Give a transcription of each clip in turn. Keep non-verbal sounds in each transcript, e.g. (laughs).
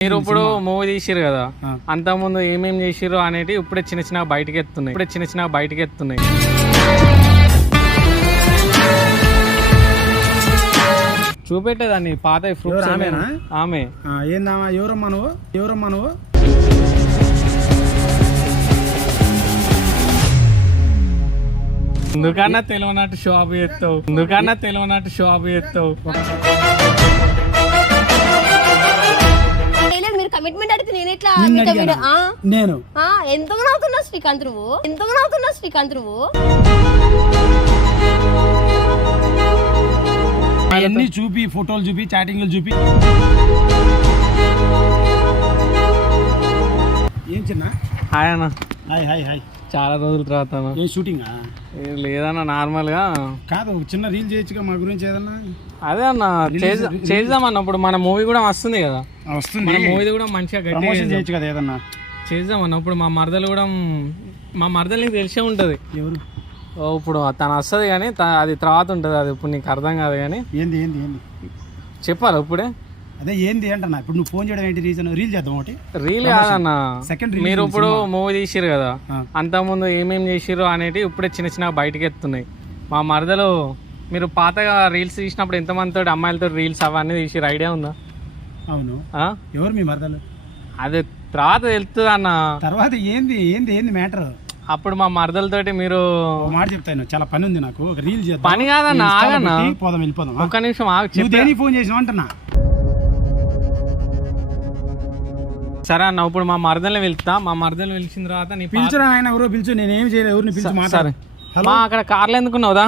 మీరు ఇప్పుడు మూవీ తీసిరు కదా. అంత ముందు ఏమేం చేసిర్రు అనేటి ఇప్పుడే చిన్న చిన్న బయటకి ఎత్తున్నాయి ఇప్పుడే చిన్న చిన్న బయటకి ఎత్తున్నాయి చూపెట్టేదాన్ని పాత ఫ్రూట్స్ ఆమెనా? ఆమె. ఆ, ఏందమ్మా ఎవరమ్మా నువ్వు? ఎవరమ్మా నువ్వు? ఎందుకన్నా తెలియనట్టు షాప్ చేస్తావు? ఎందుకన్నా తెలియనట్టు షాప్ చేస్తావు? కమిట్మెంట్ అడిగితే నేను ఎట్లా నిన్ను మీతో అడిగానా? వీడియో- ఆ? నేను. ఆ, ఎంతగా నవ్వుతున్నావు శ్రీకాంత్ నువ్వు? ఎంతగా నవ్వుతున్నావు శ్రీకాంత్ నువ్వు? అవన్నీ చూపి ఫోటోలు చూపి చాటింగ్లు చూపి. ఏం చిన్న? హాయ్ అన్న. Hi hi hi. చాలా రోజుల తర్వాత అన్న. ఏం షూటింగా? లేదన్న నార్మల్గా కాదు చిన్న రీల్ చేయొచ్చుగా మా గురించి ఏదన్నా? అదే అన్న చేద్దాం అన్న ఇప్పుడు మన మూవీ కూడా వస్తుంది కదా. వస్తుంది. మన మూవీ కూడా మంచిగా ప్రమోషన్. చేయొచ్చు కదా ఏదన్నా? చేద్దాం అన్న ఇప్పుడు మా మరదలు కూడా మా మరదలు నీకు తెలిసే ఉంటుంది. ఎవరు? ఇప్పుడు తను వస్తుంది కానీ అది తర్వాత ఉంటుంది. అది ఇప్పుడు నీకు అర్థం కాదు కానీ. ఏంది ఏంది ఏంది? చెప్పాలి ఇప్పుడే? అదే ఏంది అంటన్నా. ఇప్పుడు నువ్వు ఫోన్ చేయడం ఏంటి రీజన్ రీల్ చేద్దాం ఒకటి. రీల్ కాదన్న. సెకండ్ మీరు ఇప్పుడు మూవీ తీసిరు కదా. అంత ముందు ఏమేం చేసిర్రు అనేటి ఇప్పుడే చిన్న చిన్న బయటకి ఎత్తున్నాయి. మా మరదలు మీరు పాతగా రీల్స్ తీసినప్పుడు ఎంతమందితో అమ్మాయిలతో రీల్స్ అవన్నీ తీసిరు ఐడియా ఉందా? అవును? ఎవరు మీ మరదలు? అది తర్వాత తెలుస్తుంది అన్న తర్వాత ఏంది? ఏంది? ఏంది మ్యాటర్ అప్పుడు మా మరదలతోటి మీరు మాట చెప్తాను చాలా పని ఉంది నాకు. రీల్ చేద్దాం. పని కాదన్న ఆగన్న. పోదాం వెళ్ళిపోదాం? ఒక్క నిమిషం ఆగు దేనికి ఫోన్ చేసినావు అంటున్నా? సరే అన్న ఇప్పుడు మా మరదల్ని వెళ్తా మా మరదల్ని పిలిచిన తర్వాత నీ ఆయన ఎవరో పిలిచు నేను ఏం చేయలేదు ఎవరిని పిలిచి సరే. మా అక్కడ కార్లు ఎందుకున్నావుదా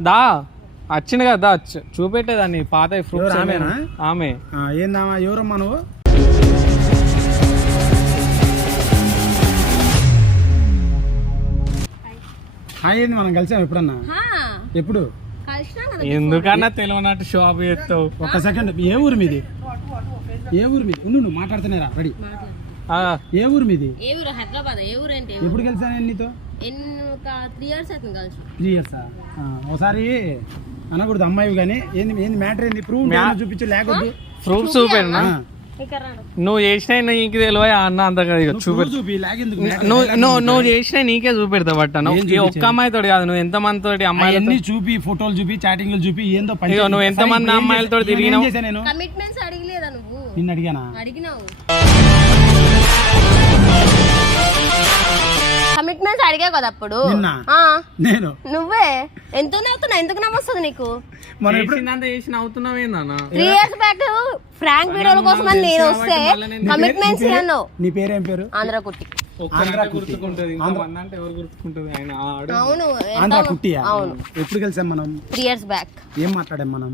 దా? వచ్చింది కదా దా చూ- చూపెట్టేదాన్ని పాత ఫ్రూట్స్? ఆమె. ఆ, ఏందమ్మా ఎవరమ్మా నువ్వు? హాయ్ ఏంది మనం కలిసాం ఎప్పుడన్నా? హా, ఎప్పుడు? ఎందుకన్నా తెలియనట్టు షాప్ చేస్తావు? ఒక్క సెకండ్ ఏ ఊరు మీది? ఏ ఊరు మీది? ఉండు నువ్వు మాట్లాడుతున్నారా రెడీ. ఆ, ఏ ఊరు మీది? ఏ ఊరు? హైదరాబాద్. ఏ ఊరు అంటే ఎప్పుడు కలిసాను నేను నీతో? త్రీ ఇయర్స్ అవుతుంది కలిసి త్రీ ఇయర్సా ఒకసారి అనకూడదు అమ్మాయి కానీ ఏంది ఏంది మ్యాటర్ ఏంది? ప్రూవ్ చూపించు చూపెడినా ఇక్కడ రాను. నువ్వు చేసినా నీకు తెలియ అన్న అంత కదా ఇక చూపె ప్రూవ్ చూపి లేకెందుకు నువ్వు నువ్వు నువ్వు చేసినా నీకే చూపెడతా బట్ట నువ్వు ఒక్క అమ్మాయితో కాదు నువ్వు ఎంత అమ్మాయిలతో అవన్నీ చూపి ఫోటోలు చూపి చాటింగ్లు చూపి ఏందో నువ్వు ఇప్పుడు ఏం అమ్మాయిలతో తిరిగినావు? ఏం చేశా నేను? కమిట్మెంట్స్ అడిగలేదా నువ్వు? నిన్ను అడిగానా? అడిగినావు. కమిట్మెంట్స్ అడిగావు కదా అప్పుడు? నిన్న? ఆ, నేను? నువ్వే? ఎంతో నవ్వుతున్నావు ఎందుకు నవ్వొస్తుంది నీకు? మనం ఎప్పుడు త్రీ ఇయర్స్ బ్యాక్ ఫ్రాంక్ వీడియోల కోసం అని నేను వస్తే కమిట్మెంట్స్ అన్నావు నీ పేరేం పేరు ఆంధ్ర కుట్టి. ఒక్కరంటే గుర్తుకుంటది ఇంకా వంద అంటే ఎవరు గుర్తుకుంటది? ఆయన ఆడు అవును ఆంధ్ర కుట్టియా? అవును. ఎప్పుడు కలిసాం మనం? త్రీ ఇయర్స్ బ్యాక్ ఏం మాట్లాడాం మనం?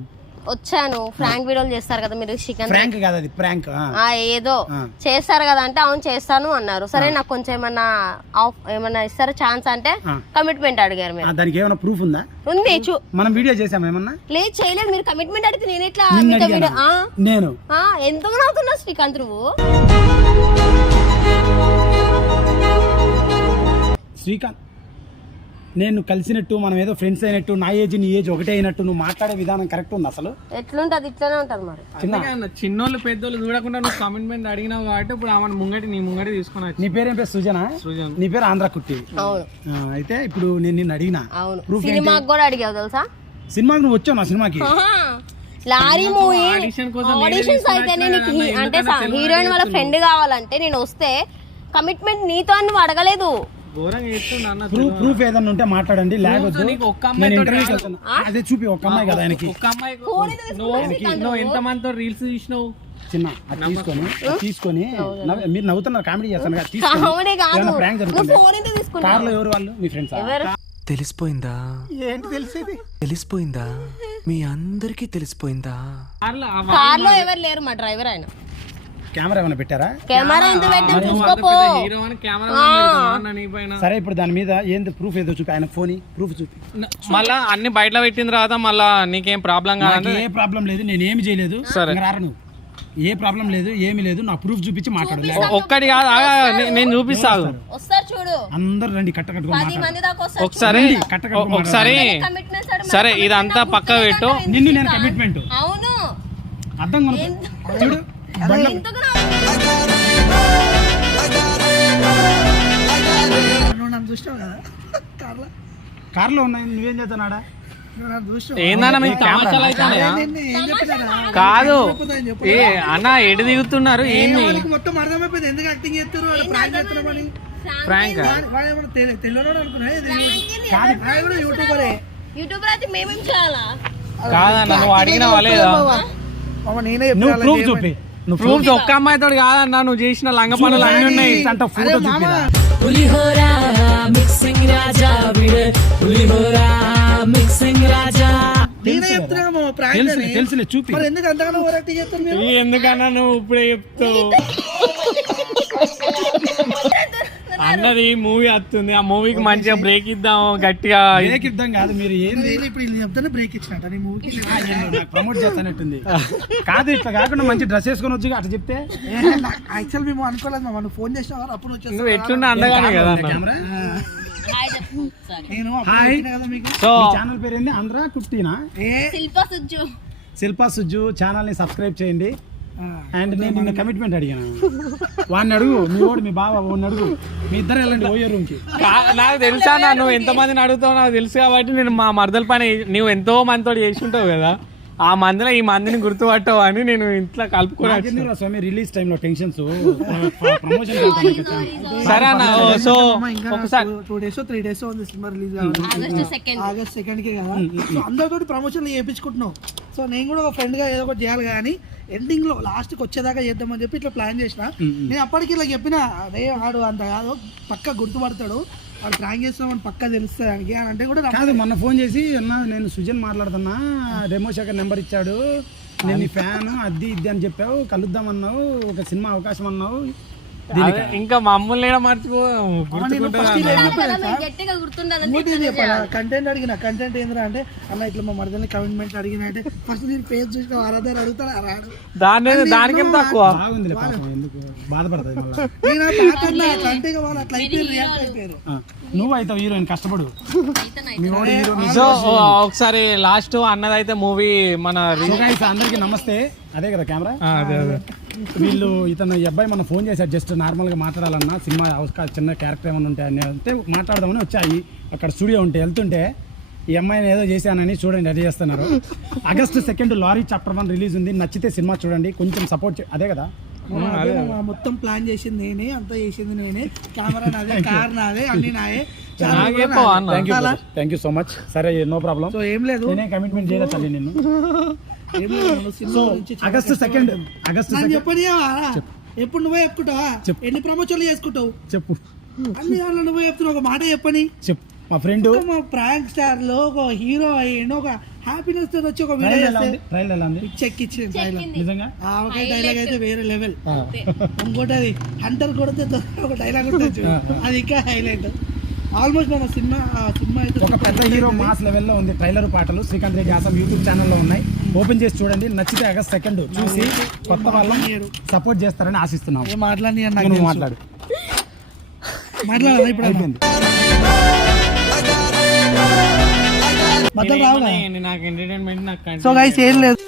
వచ్చాను. ఫ్రాంక్ వీడియోలు చేస్తారు కదా మీరు చికెన్ ప్రాంక్ కాదు అది ప్రాంక్ ఆ. ఏదో. చేస్తారు కదా అంటే అవును చేస్తాను అన్నారు. సరే నాకు కొంచెం ఏమన్నా ఆఫ్ ఏమన్నా ఇస్తారా ఛాన్స్ అంటే. కమిట్మెంట్ అడిగారు మీరు. దానికి ఏమైనా ప్రూఫ్ ఉందా? ఉంది చూ. మనం వీడియో చేసాం ఏమన్నా? లేదు చేయలేదు. మీరు కమిట్మెంట్ అడిగితే నేను ఎట్లా మీతో? వీడియో ఆ? నేను. ఆ, ఎందుకు నవ్వుతున్నావు శ్రీకాంత్ నువ్వు? శ్రీకాంత్. నేను కలిసినట్టు మనం ఏదో ఫ్రెండ్స్ అయినట్టు నా ఏజ్ నీ ఏజ్ ఒకటే అయినట్టు నువ్వు మాట్లాడే విధానం కరెక్ట్ ఉంది అసలు? ఎట్లుంటది ఇట్లనే ఉంటది మరి. అన్న, చిన్నోళ్ళు పెద్దోళ్ళు చూడకుండా నువ్వు కమిట్మెంట్ అడిగినావు కాబట్టి ఇప్పుడు ఆమె ముంగటి నీ ముంగటి తీసుకొని వచ్చి. నీ పేరేం పేరు? సుజన? సృజన్. నీ పేరు ఆంధ్ర కుట్టి. అయితే ఇప్పుడు నేను నిన్ను అడిగినా. అవును. Proof సినిమాకి కూడా అడిగావు తెలుసా? సినిమాకి నువ్వు వచ్చావు నా సినిమాకి. లారీ మూవీ నేనే ఆడిషన్స్ కదా, హీ- అంటే హీరోయిన్ వాళ్ళ ఫ్రెండ్ కావాలంటే నేను వస్తే కమిట్మెంట్ నీతో అని నువ్వు అడగలేదు. ప్రూఫ్ ప్రూఫ్ ఏదన్నా ఉంటే మాట్లాడండి. లేకపోతే నేను అమ్మాయి ఇంటర్వ్యూకి వెళ్తాను అదే చూపి ఒక్క అమ్మాయి కదా ఆయనకి. ఒక్క అమ్మాయి నువ్వు రీల్స్ తీసినావు? చిన్న అది తీసుకొని తీసుకొని మీరు నవ్వుతున్నారు కామెడీ చేస్తాను కదా తీసుకొని. జరుగుతుందా? కార్లో ఎవరు వాళ్ళు? మీ ఫ్రెండ్స్ ఎవరు? తెలిసిపోయిందా? ఏంటి తెలిసేది? తెలిసిపోయిందా? మీ అందరికీ తెలిసిపోయిందా? కార్లో ఆ కార్లో ఎవరు లేరు మా డ్రైవర్ ఆయన. కెమెరా ఏమైనా పెట్టారా? కెమెరా ఎంత పెట్టాం చూసుకోపో. సరే ఇప్పుడు దాని మీద ఏంది ప్రూఫ్ ఏదో చూపి ఆయన ఫోన్ ప్రూఫ్ చూపి. మళ్ళా అన్ని బయట పెట్టిన తర్వాత మళ్ళా నీకేం ప్రాబ్లం నాకు కాదంటే ఏ ప్రాబ్లం లేదు నేను ఏమి చేయలేదు. సరే. రారా నువ్వు? ఏ ప్రాబ్లం లేదు ఏమి లేదు నా ప్రూఫ్ చూపించి మాట్లాడు. ఒ- ఒక్కటి కాదు నేను చూపిస్తాను. అందరు రండి కట్ట ఒకసారి ఒకసారి సరే ఇదంతా పక్క పెట్టు. నిన్ను నేను కమిట్మెంట్ అవును. అర్థం కొనుక్కో. చూడు. నువ్వు నన్ను చూసినావు కదా. కార్లో. కార్లో ఉన్నాయి నువ్వేం చేస్తున్నాడా? ఏందన్నా మీకు తమాషాలు కాదు. ఏ అన్న ఎడు దిగుతున్నారు ఏంది? వాళ్ళకి మొత్తం అర్థమైపోయింది. ఎందుకు యాక్టింగ్ చేస్తారు వాడు ప్రాంక్ చేస్తున్నామని ఫ్రాంక్ వాడు వాడు ఏమన్నా తెలి- తెలియనోడు అనుకున్నా ఇది కాదు. ఆయన కూడా యూట్యూబరే. యూట్యూబ్ అయితే మేమేం చేయాలా? కాదన్న నువ్వు అడిగిన వాళ్ళేదా మామ నేనే నువ్వు ప్రూఫ్ చూపి. నువ్వు ప్రూఫ్ ఒక్క అమ్మాయితో కాదన్న నువ్వు చేసిన లంగ పనులు అన్ని ఉన్నాయి. అంటే ఫోటో చూపిరా. పులిహోర మిక్సింగ్ రాజా విడే. పులిహోర మిక్సింగ్ రాజా. నేనే చెప్తున్నా మామ ప్రాంక్ తెలుసు చూపి. ఎందుకన్నా నువ్వు ఇప్పుడే చెప్తావు? (laughs) అన్నది మూవీ వస్తుంది. ఆ మూవీకి మంచిగా బ్రేక్ ఇద్దాం గట్టిగా బ్రేక్ ఇద్దాం కాదు మీరు ఏంది ఇప్పుడు వీళ్ళు చెప్తానే బ్రేక్ ఇచ్చినట్ట. నీ మూవీకి నాకు ప్రమోట్ చేస్తానట్టుంది. (laughs) కాదు ఇట్లా కాకుండా మంచి డ్రెస్ వేసుకొని వచ్చి అట్లా చెప్తే? యాక్చువల్ మేము అనుకోలేదు నువ్వు ఫోన్ చేసినా అప్పుడు వచ్చేస్తా నువ్వు ఎట్లున్నా అందగానే కదా అన్న. కెమెరా? నేను అప్పుడు హాయ్. చెప్పినా కదా మీకు? సో మీ ఛానల్ పేరు ఏంది ఆంధ్ర కుట్టినా? ఏ? శిల్ప సుజ్జు. శిల్పా సుజ్జు ఛానల్ని సబ్స్క్రైబ్ చేయండి. అండ్ నేను నిన్న కమిట్మెంట్ అడిగాను. (laughs) వాడిని అడుగు మీ వాడు మీ బావ వాడిని అడుగు. మీ ఇద్దరు వెళ్ళండి ఓయో రూమ్కి. కా- నాకు తెలుసా అన్న నువ్వు ఎంత మందిని అడుగుతావు నాకు తెలుసు కాబట్టి నేను మా మరదల పని నువ్వు ఎంతో మందితో చేసుకుంటావు కదా. ఆ మందిలో ఈ మందిని గుర్తుపట్టావు అని నేను ఇంట్లో కలుపుకొని వచ్చిన. నాకెందుకురా స్వామి రిలీజ్ టైంలో టెన్షన్స్ ప్రమోషన్ సరే అన్న సో ఒకసారి టూ డేస్ త్రీ డేస్ ఉంది సినిమా రిలీజ్ ఆగస్ట్ సెకండ్కి కదా. సో అందరితో ప్రమోషన్లు చేయించుకుంటున్నావు. సో నేను కూడా ఒక ఫ్రెండ్గా ఏదో ఒకటి చేయాలి కానీ ఎండింగ్లో లాస్ట్కి వచ్చేదాకా చేద్దామని చెప్పి ఇట్లా ప్లాన్ చేసిన. నేను అప్పటికి ఇలా చెప్పిన అదే వాడు అంత కాదు పక్క గుర్తుపడతాడు వాడు ప్రాంక్ చేస్తున్నామని పక్క తెలుస్తుంది అని అంటే కూడా కాదు మొన్న ఫోన్ చేసి అన్న నేను సుజన్ మాట్లాడుతున్నా రెమో శేఖర్ నెంబర్ ఇచ్చాడు నేను ఫ్యాన్ అది ఇది అని చెప్పావు కలుద్దాం అన్నావు ఒక సినిమా అవకాశం అన్నావు ఇంకా మమ్మల్ని మర్చిపో కంటెంట్ అడిగిన కంటెంట్ ఏంద్రా అంటే అన్న ఇట్లా మా మరదల్ని కమిట్మెంట్ అడిగిన అంటే ఫస్ట్ నేను పేజ్ చూసి ఆరాధారు అడుగుతాను రాడు. దాని దానికేం తక్కువ? అంటే వాళ్ళు అట్లా అయిపోయారు రియాక్ట్ అయిపోయారు. నువ్వు అవుతావు హీరోయిన్ కష్టపడు. ఒకసారి లాస్ట్ అన్నదైతే మూవీ మన అందరికీ నమస్తే. అదే కదా కెమెరా? అదే అదే. వీళ్ళు ఇతను ఈ అబ్బాయి మన ఫోన్ చేశాడు జస్ట్ నార్మల్గా మాట్లాడాలన్నా సినిమా అవకాశం చిన్న క్యారెక్టర్ ఏమైనా ఉంటాయని అంటే మాట్లాడదామని వచ్చాయి. అక్కడ స్టూడియో ఉంటే వెళ్తుంటే ఈ అమ్మాయిని ఏదో చేశానని చూడండి అది చేస్తున్నారు. August second lorry chapter one release ఉంది. నచ్చితే సినిమా చూడండి. కొంచెం సపోర్ట్ అదే కదా? మొత్తం ప్లాన్ చేసింది నేనే అంతా చేసింది నేనే. కెమెరా నాదే కార్ నాదే అన్ని నాయే. Thank you thank you so much సరే నో ప్రాబ్లం సో ఏం లేదు. నేనే కమిట్మెంట్ చేయలేదు తల్లి నిన్ను. (laughs) ఆగస్ట్ సెకండ్ ఆగస్ట్ చెప్పనియావా ఎప్పుడు నువ్వే చెప్పుకుంటావా? చెప్పు. ఎన్ని ప్రమోషన్లు చేసుకుంటావు? చెప్పు. అన్ని దాంట్లో నువ్వే చెప్తున్నావు. ఒక మాట చెప్పని. చెప్పు. మా ఫ్రెండ్ ఒక మా ప్రాంక్ స్టార్లో ఒక హీరో అయ్యిండు. ఒక హ్యాపీనెస్తో వచ్చి ఒక ట్రైల్ ఎలా ఉంది? చెక్ ఇచ్చింది. నిజంగా? ఆ ఒక డైలాగ్ అయితే వేరే లెవెల్. ఇంకోటి అది హంటర్ కొడితే ఒక డైలాగ్ ఉంటుంది. అది ఇంకా హైలైట్ ఆల్మోస్ట్ మన సినిమా సినిమా అయితే ఒక పెద్ద హీరో మాస్ లెవెల్లో ఉంది ట్రైలర్ పాటలు. శ్రీకాంత్ రెడ్డి ఆసం యూట్యూబ్ ఛానల్లో ఉన్నాయి. ఓపెన్ చేసి చూడండి. నచ్చితే ఆగస్ట్ సెకండ్ చూసి కొత్త వాళ్ళని సపోర్ట్ చేస్తారని ఆశిస్తున్నాము ఏం మాట్లాడి. మాట్లాడు. మాట్లాడాలా ఇప్పుడు అయిపోయింది. నాకు ఎంటర్టైన్మెంట్ నాకు సో గైస్ ఏం లేదు.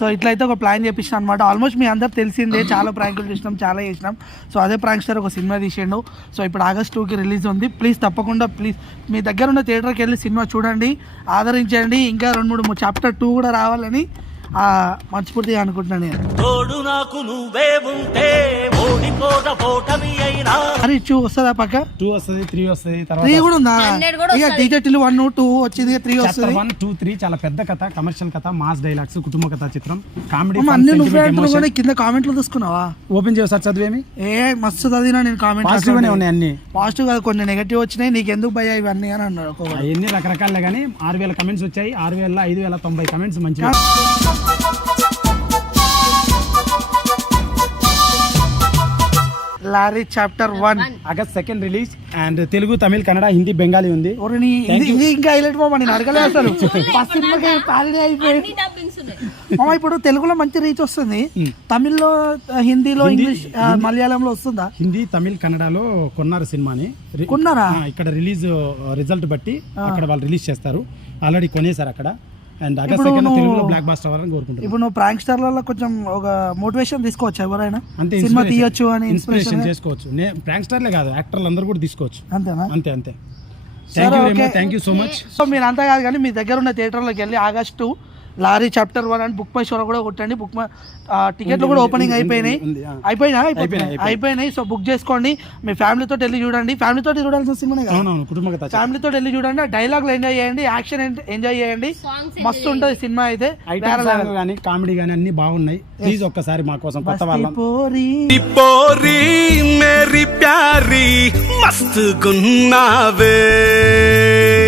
సో ఇట్లయితే ఒక ప్లాన్ చేపించిన అనమాట ఆల్మోస్ట్ మీ అందరు తెలిసిందే చాలా ప్రాంకులు చేసినాం చాలా చేసినాం. సో అదే ప్రాంక్ స్టార్ ఒక సినిమా తీసిండు. సో ఇప్పుడు ఆగస్ట్ టూకి రిలీజ్ ఉంది. ప్లీజ్ తప్పకుండా ప్లీజ్ మీ దగ్గర ఉన్న థియేటర్కి వెళ్ళి సినిమా చూడండి ఆదరించండి. ఇంకా రెండు మూడు చాప్టర్ టూ కూడా రావాలని ఆ, మనస్ఫూర్తిగా అనుకుంటున్నాను నేను. తోడు నాకు నువ్వే ఉంటే ఓడిపోద పోటమి అయినా. మరి చూ వస్తుందా పక్క? టూ వస్తుంది త్రీ వస్తుంది త్రీ తర్వాత కూడా ఉందా? Hundred కూడా ఇక టీచర్ వన్ టూ వచ్చింది త్రీ వస్తుంది. వన్ టూ త్రీ చాలా పెద్ద కథ కమర్షియల్ కథ మాస్ డైలాగ్స్ కుటుంబ కథ చిత్రం కామెడీ అమ్మ, అన్ని నువ్వే అంటున్నావు కానీ కింద కామెంట్లు తీసుకున్నావా? Open sir చదివేమి? ఏ మస్తు చదివినా నేను పాజిటివ్ కామెంట్ గానే ఉన్నాయి అన్ని. పాజిటివ్ కాదు కొన్ని నెగటివ్ వచ్చినాయి నీకు ఎందుకు భయ ఇవన్నీ అని అన్నాడు ఒక్కొక్కడు. అవన్నీ రకరకాలే కానీ ఆరు వేల కమెంట్స్ వచ్చాయి ఆరు వేల ఐదు వేల తొంభై కమెంట్స్ మంచిగా lorry chapter one. August second release and Telugu Tamil Kannada Hindi Bengali ఉంది. ఇది ఇంకా హైలైట్ మామ నేను అడగలే అసలు. ఫస్ట్ సినిమాకి పాలిడే అయిపోయింది డబ్బింగ్స్ ఉన్నాయి. మామ ఇప్పుడు తెలుగులో మంచి రీచ్ వస్తుంది. తమిళ్ళో హిందీలో ఇంగ్లీష్ మలయాళంలో వస్తుందా? హిందీ తమిళ్ కన్నడలో కొన్నారు సినిమాని. కొన్నారా? ఇక్కడ రిలీజ్ రిజల్ట్ బట్టి అక్కడ వాళ్ళు రిలీజ్ చేస్తారు. ఆల్రెడీ కొనేశారు అక్కడ. అండ్ ఆగస్ట్ సెకండ్ తెలుగులో బ్లాక్ బాస్టర్ అవ్వాలని కోరుకుంటున్నాను ఇప్పుడు నువ్వు ప్రాంక్ స్టార్లలో కొంచెం ఒక మోటివేషన్ తీసుకోవచ్చు ఎవరైనా? అంతే సినిమా తీయొచ్చు అని ఇన్స్పిరేషన్ చేసుకోవచ్చు. నే ప్రాంక్ స్టార్లే కాదు యాక్టర్లు అందరూ కూడా తీసుకోవచ్చు. అంతేనా? అంతే అంతే. Thank you so much so మీరు అంతా కాదు కానీ మీ దగ్గర ఉన్న థియేటర్లోకి వెళ్ళి ఆగస్టు లారీ చాప్టర్ వన్ అని బుక్ మై షోలో కూడా కొట్టండి. బుక్ మై టికెట్లు కూడా ఓపెనింగ్ అయిపోయినాయి. అయిపోయినా? అయిపోయినాయి, అయిపోయినాయి అయిపోయినాయి. అయిపోయినాయి. సో బుక్ చేసుకోండి. మీ ఫ్యామిలీతో వెళ్ళి చూడండి. ఫ్యామిలీతో చూడాల్సిన సినిమానే కదా? కథ. ఫ్యామిలీతో వెళ్ళి చూడండి. డైలాగ్లు ఎంజాయ్ చేయండి. యాక్షన్ ఎంజాయ్ చేయండి. మస్తు ఉంటుంది సినిమా అయితే. కానీ కామెడీ కానీ అన్ని బాగున్నాయి. ప్లీజ్ ఒక్కసారి మా కోసం కొత్త వాళ్ళం. పోరి పోరి మేరీ ప్యారీ మస్తు గున్నావే